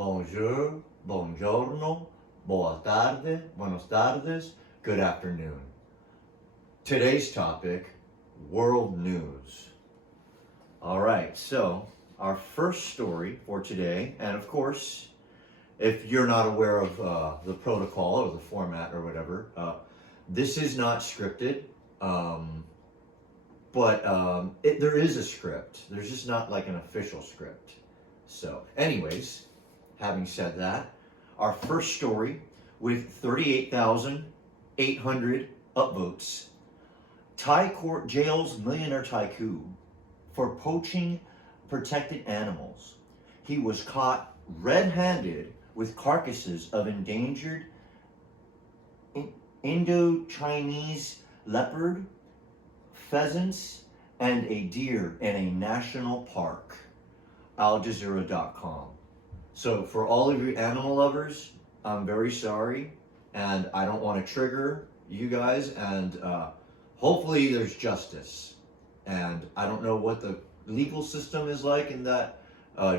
bonjour, buongiorno, boa tarde, buenos tardes, good afternoon. Today's topic, world news. All right, so our first story for today, and of course, if you're not aware of the protocol or the format or whatever, this is not scripted, but there is a script. There's just not like an official script. So, anyways, having said that, our first story with 38,800 upvotes. Thai court jails millionaire tycoon for poaching protected animals. He was caught red-handed with carcasses of endangered Indo-Chinese leopard, pheasants, and a deer in a national park. AlJazeera.com. So for all of you animal lovers, I'm very sorry, and I don't want to trigger you guys, and hopefully there's justice. And I don't know what the legal system is like in that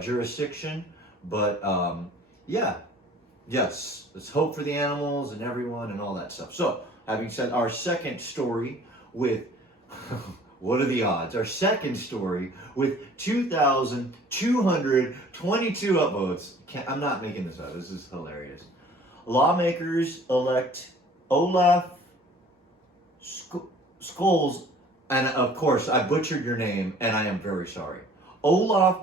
jurisdiction, but yes, let's hope for the animals and everyone and all that stuff. So, having said our second story with, what are the odds? Our second story with 2,222 upvotes. I'm not making this up. This is hilarious. Lawmakers elect Olaf Scholz, and of course, I butchered your name, and I am very sorry. Olaf,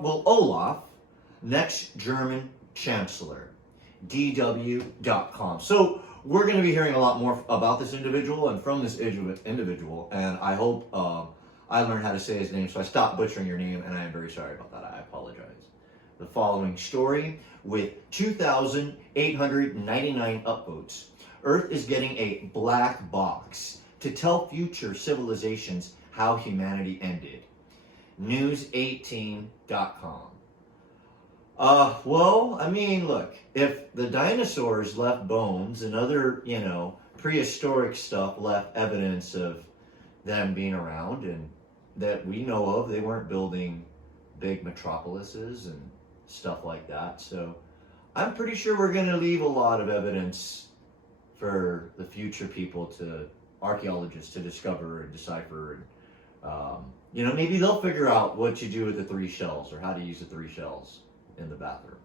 next German Chancellor. DW.com. So we're going to be hearing a lot more about this individual and from this individual, and I hope I learned how to say his name, so I stopped butchering your name, and I am very sorry about that. I apologize. The following story with 2,899 upvotes. Earth is getting a black box to tell future civilizations how humanity ended. News18.com. Well, I mean, look, if the dinosaurs left bones and other, prehistoric stuff left evidence of them being around and that we know of, they weren't building big metropolises and stuff like that. So I'm pretty sure we're going to leave a lot of evidence for the future people archaeologists to discover and decipher. And, maybe they'll figure out what you do with the 3 shells or how to use the 3 shells in the bathroom.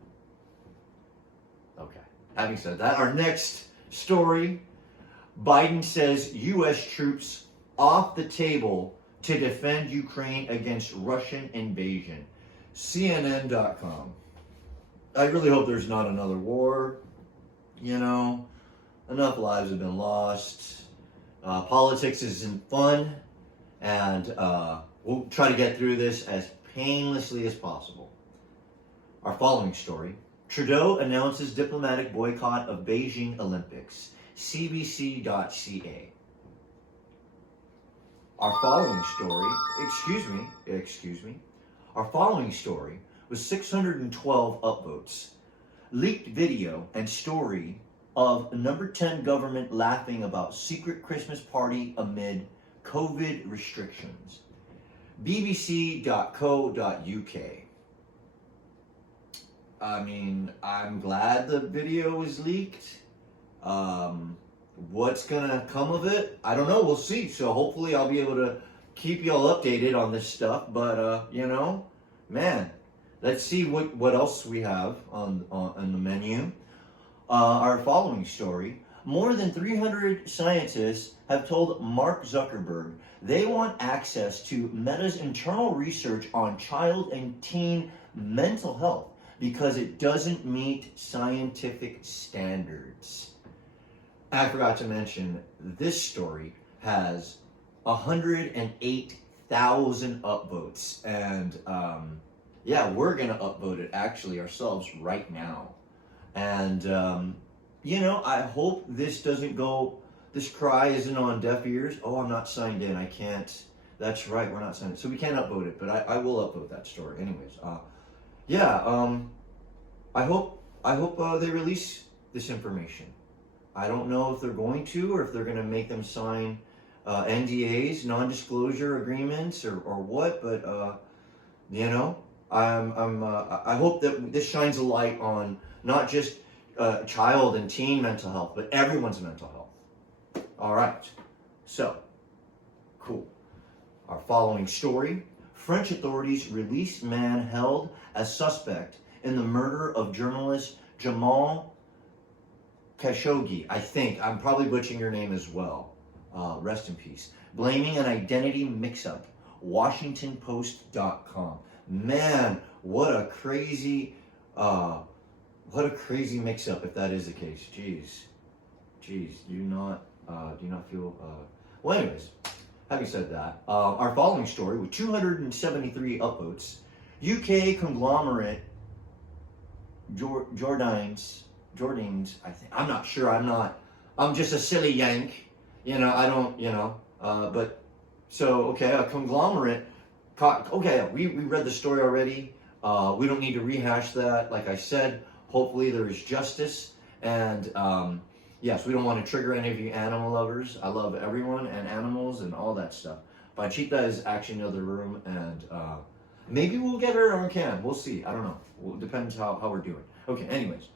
Okay. Having said that, our next story, Biden says U.S. troops off the table to defend Ukraine against Russian invasion. CNN.com. I really hope there's not another war. Enough lives have been lost. Politics isn't fun, and we'll try to get through this as painlessly as possible. Our following story, Trudeau announces diplomatic boycott of Beijing Olympics. CBC.ca. Our following story, excuse me. Our following story was 612 upvotes. Leaked video and story of number 10 government laughing about secret Christmas party amid COVID restrictions. BBC.co.uk. I mean, I'm glad the video was leaked. What's gonna come of it? I don't know. We'll see. So hopefully I'll be able to keep y'all updated on this stuff. But man, let's see what else we have on the menu. Our following story: more than 300 scientists have told Mark Zuckerberg they want access to Meta's internal research on child and teen mental health because it doesn't meet scientific standards. I forgot to mention, this story has 108,000 upvotes. And we're going to upvote it actually ourselves right now. And, I hope this cry isn't on deaf ears. Oh, I'm not signed in. I can't. That's right, we're not signed in. So we can't upvote it, but I will upvote that story. Anyways, I hope they release this information. I don't know if they're going to, or if they're going to make them sign NDAs, non-disclosure agreements, or what. But I hope that this shines a light on not just child and teen mental health, but everyone's mental health. All right, so cool. Our following story: French authorities release man held as suspect in the murder of journalist Jamal Khashoggi. I think I'm probably butchering your name as well. Rest in peace. Blaming an identity mix-up. WashingtonPost.com. Man, what a crazy mix-up if that is the case. Jeez, do you not feel? Well, anyways, having said that, our following story with 273 upvotes: UK conglomerate Jordines. I think, I'm not sure. I'm just a silly Yank. I don't. But so okay, a conglomerate. Okay, we read the story already. We don't need to rehash that. Like I said, hopefully there is justice. And yes, we don't want to trigger any of you animal lovers. I love everyone and animals and all that stuff. Panchita is actually in the other room, and maybe we'll get her on cam. We'll see. I don't know. It depends how we're doing. Okay, anyways,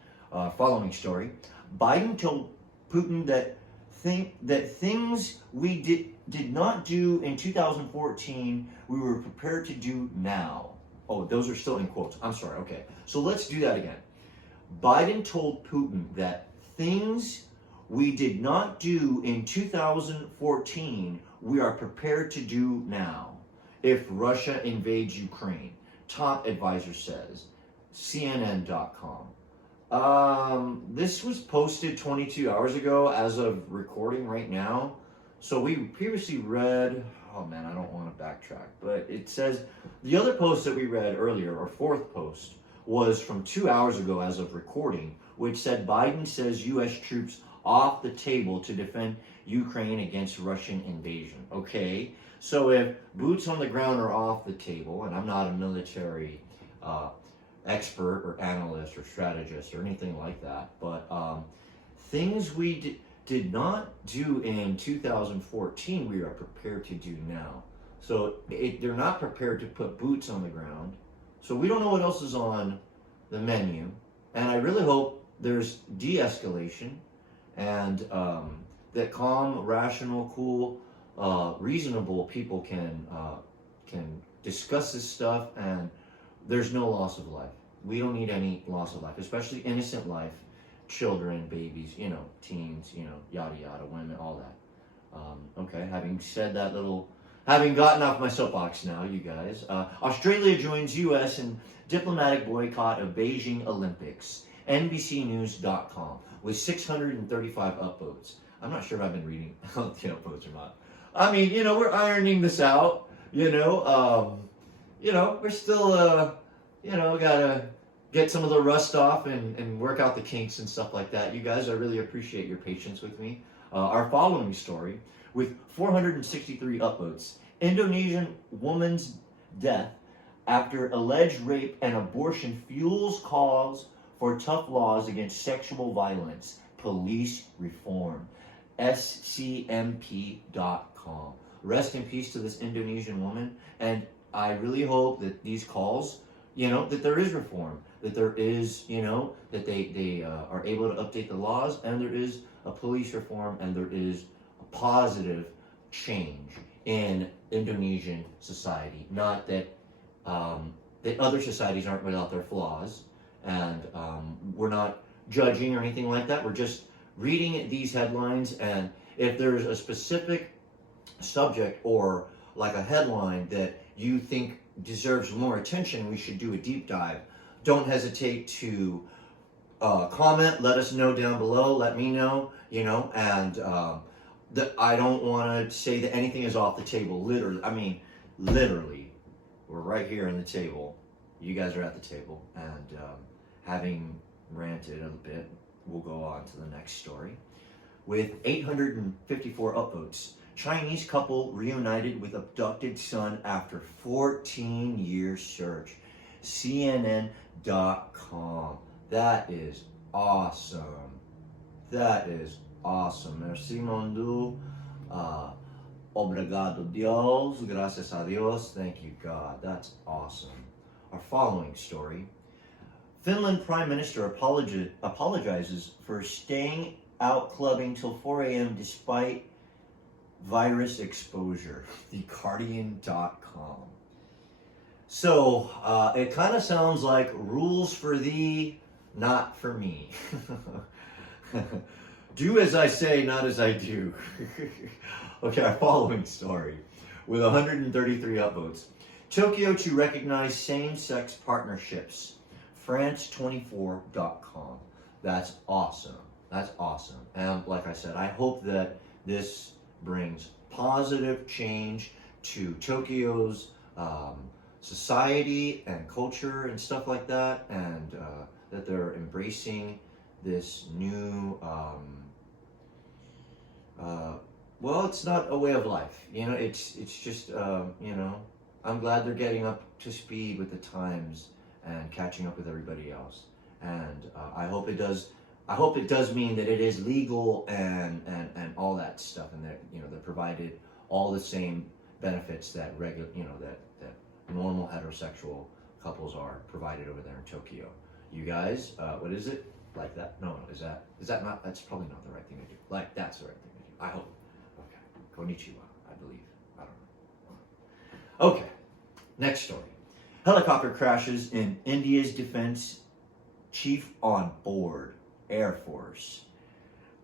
following story. Biden told Putin that things we did not do in 2014, we were prepared to do now. Oh, those are still in quotes. I'm sorry. Okay, so let's do that again. Biden told Putin that things we did not do in 2014, we are prepared to do now if Russia invades Ukraine, top advisor says. CNN.com. This was posted 22 hours ago as of recording right now. So we previously read, oh man, I don't want to backtrack, but it says the other post that we read earlier, or fourth post, was from 2 hours ago as of recording, which said Biden says U.S. troops off the table to defend Ukraine against Russian invasion. Okay, so if boots on the ground are off the table, and I'm not a military expert or analyst or strategist or anything like that, but things we did not do in 2014, we are prepared to do now. So they're not prepared to put boots on the ground. So we don't know what else is on the menu. And I really hope there's de-escalation and that calm, rational, cool, reasonable people can discuss this stuff, and there's no loss of life. We don't need any loss of life, especially innocent life, children, babies, teens, yada yada, women, all that. Okay, having said that having gotten off my soapbox now, you guys. Australia joins U.S. in diplomatic boycott of Beijing Olympics. NBCnews.com with 635 upvotes. I'm not sure if I've been reading the upvotes or not. I mean, we're ironing this out. We're still, gotta get some of the rust off and work out the kinks and stuff like that. You guys, I really appreciate your patience with me. Our following story, with 463 upvotes: Indonesian woman's death after alleged rape and abortion fuels calls for tough laws against sexual violence, police reform. SCMP.com. Rest in peace to this Indonesian woman, and I really hope that these calls, that there is reform, that there is, that they are able to update the laws, and there is a police reform, and there is a positive change in Indonesian society. Not that that other societies aren't without their flaws, and we're not judging or anything like that. We're just reading these headlines, and if there's a specific subject or like a headline that you think deserves more attention, we should do a deep dive. Don't hesitate to comment. Let us know down below. Let me know, and that I don't want to say that anything is off the table. Literally, we're right here on the table. You guys are at the table, and having ranted a bit, we'll go on to the next story. With 854 upvotes, Chinese couple reunited with abducted son after 14-year search. CNN.com. That is awesome. Merci, mon Dieu. Obrigado, Dios. Gracias a Dios. Thank you, God. That's awesome. Our following story. Finland Prime Minister apologizes for staying out clubbing till 4 a.m. despite virus exposure. TheGuardian.com. So it kind of sounds like rules for thee, not for me. Do as I say, not as I do. Okay, our following story. With 133 upvotes. Tokyo to recognize same-sex partnerships. France24.com. That's awesome. That's awesome. And like I said, I hope that this brings positive change to Tokyo's society and culture and stuff like that, and that they're embracing this new, well, it's not a way of life. You know, it's just, you know, I'm glad they're getting up to speed with the times and catching up with everybody else. And I hope it does mean that it is legal and all that stuff, and that, you know, they're provided all the same benefits that regular, you know, that normal heterosexual couples are provided over there in Tokyo. You guys, what is it? Like that? No, is that not, that's probably not the right thing to do. Like, that's the right thing to do. I hope. Okay. Konnichiwa, I believe. I don't know. Okay. Next story. Helicopter crashes in India's defense chief on board. Air Force.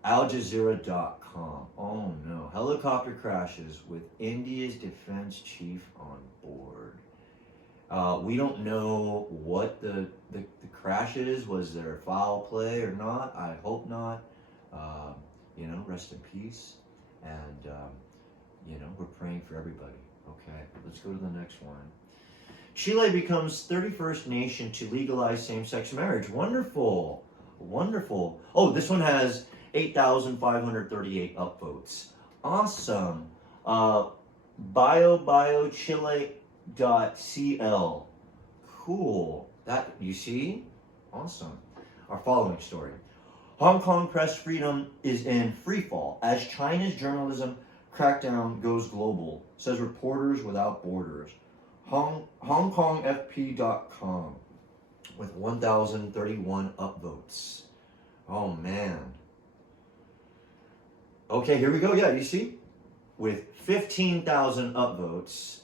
AlJazeera.com. Oh no. Helicopter crashes with India's defense chief on board. We don't know what the crash is. Was there foul play or not? I hope not. You know, rest in peace. And, you know, we're praying for everybody. Okay, let's go to the next one. Chile becomes 31st nation to legalize same-sex marriage. Wonderful. Wonderful. Oh, this one has 8,538 upvotes. Awesome. biochile.cl. Cool. That, you see? Awesome. Our following story. Hong Kong press freedom is in freefall as China's journalism crackdown goes global, says Reporters Without Borders. HongKongFP.com with 1,031 upvotes. Oh man. Okay, here we go. Yeah, you see? With 15,000 upvotes,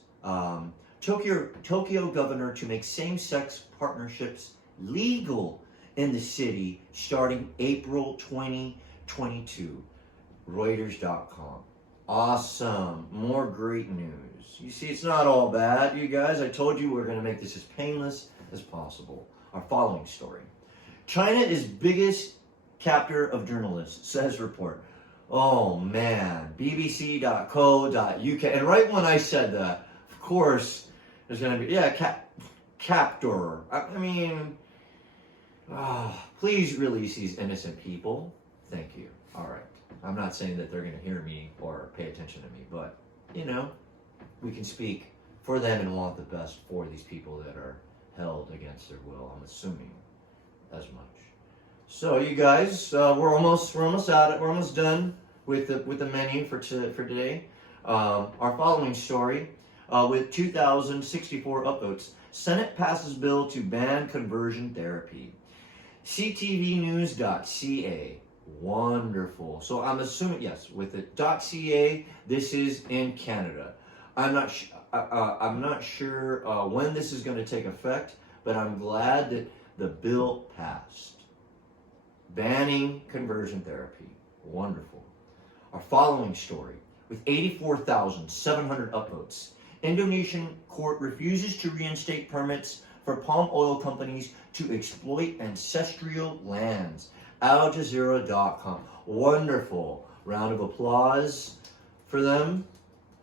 Tokyo governor to make same-sex partnerships legal in the city starting April 2022. Reuters.com. Awesome. More great news. You see, it's not all bad, you guys. I told you we're going to make this as painless as possible. Our following story. China is biggest captor of journalists, says report. Oh, man. BBC.co.uk. And right when I said that, of course, there's going to be, yeah, captor. I mean, please release these innocent people. Thank you. All right. I'm not saying that they're going to hear me or pay attention to me, but, you know, we can speak for them and want the best for these people that are held against their will. I'm assuming as much. So, you guys, we're almost at it. We're almost done with the menu for today. Our following story, with 2,064 upvotes, Senate passes bill to ban conversion therapy. CTVnews.ca. Wonderful. So I'm assuming, yes, with the .ca, this is in Canada. I'm not sure when this is going to take effect, but I'm glad that the bill passed. Banning conversion therapy. Wonderful. Our following story, with 84,700 upvotes, Indonesian court refuses to reinstate permits for palm oil companies to exploit ancestral lands. AlJazeera.com. Wonderful. Round of applause for them.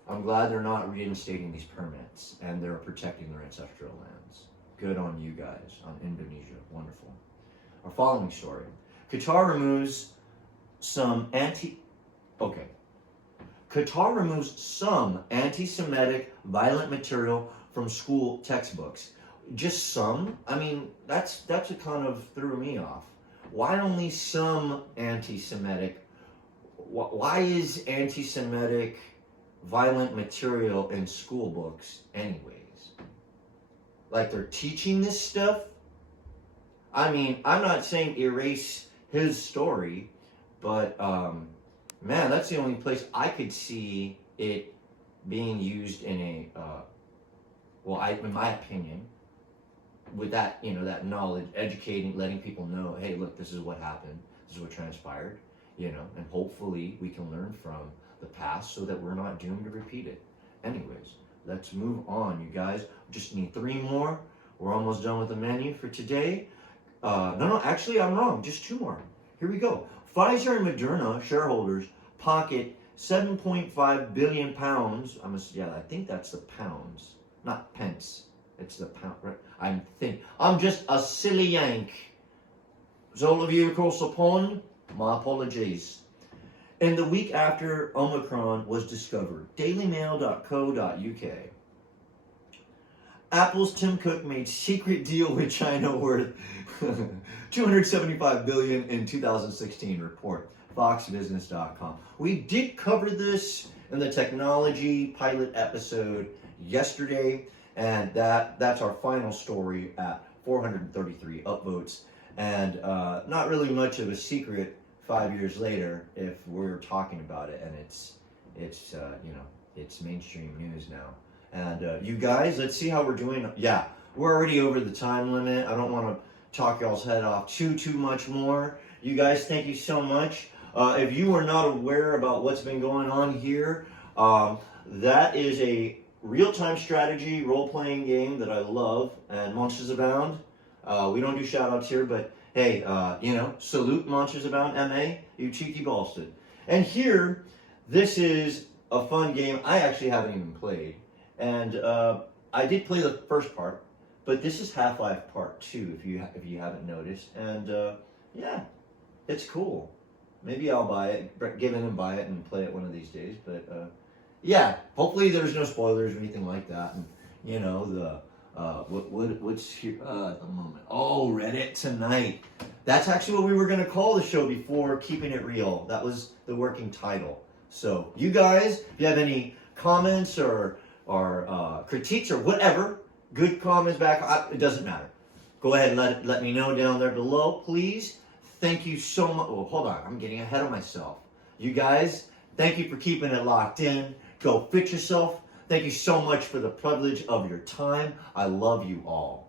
I'm glad they're not reinstating these permits and they're protecting their ancestral lands. Good on you guys, on Indonesia. Wonderful. Our following story. Qatar removes some anti-Semitic violent material from school textbooks. Just some? I mean, that's what kind of threw me off. Why only some anti-Semitic? Why is anti-Semitic violent material in school books anyways? Like they're teaching this stuff? I mean, I'm not saying erase his story, but man, that's the only place I could see it being used in a in my opinion, with that, that knowledge, educating, letting people know, hey, look, this is what happened, this is what transpired, and hopefully we can learn from the past so that we're not doomed to repeat it. Anyways, let's move on, you guys. Just need 3 more. We're almost done with the menu for today. No, actually, I'm wrong. Just 2 more. Here we go. Pfizer and Moderna shareholders pocket 7.5 billion pounds. I think that's the pounds, not pence. It's the pound, right? I'm just a silly Yank. So all of you across the pond, my apologies. In the week after Omicron was discovered, dailymail.co.uk. Apple's Tim Cook made secret deal with China worth 275 billion in 2016 report. Foxbusiness.com. We did cover this in the technology pilot episode yesterday, and that's our final story at 433 upvotes, and not really much of a secret 5 years later if we're talking about it, and it's mainstream news now. And you guys, let's see how we're doing. Yeah, we're already over the time limit. I don't want to talk y'all's head off too much more. You guys, thank you so much. If you are not aware about what's been going on here, that is a real-time strategy role-playing game that I love, and Monsters Abound. We don't do shout-outs here, but hey, salute Monsters Abound, MA, you cheeky bastard. And here, this is a fun game I actually haven't even played. And I did play the first part, but this is Half-Life Part 2, if you haven't noticed. And yeah, it's cool. Maybe I'll buy it, give in and buy it and play it one of these days. But yeah, hopefully there's no spoilers or anything like that. And what's here at the moment? Oh, Reddit Tonight. That's actually what we were gonna call the show before Keeping It Real. That was the working title. So you guys, if you have any comments or critiques or whatever, good comments back, it doesn't matter. Go ahead and let me know down there below, please. Thank you so much. Oh, hold on, I'm getting ahead of myself. You guys, thank you for keeping it locked in. Go fix yourself. Thank you so much for the privilege of your time. I love you all.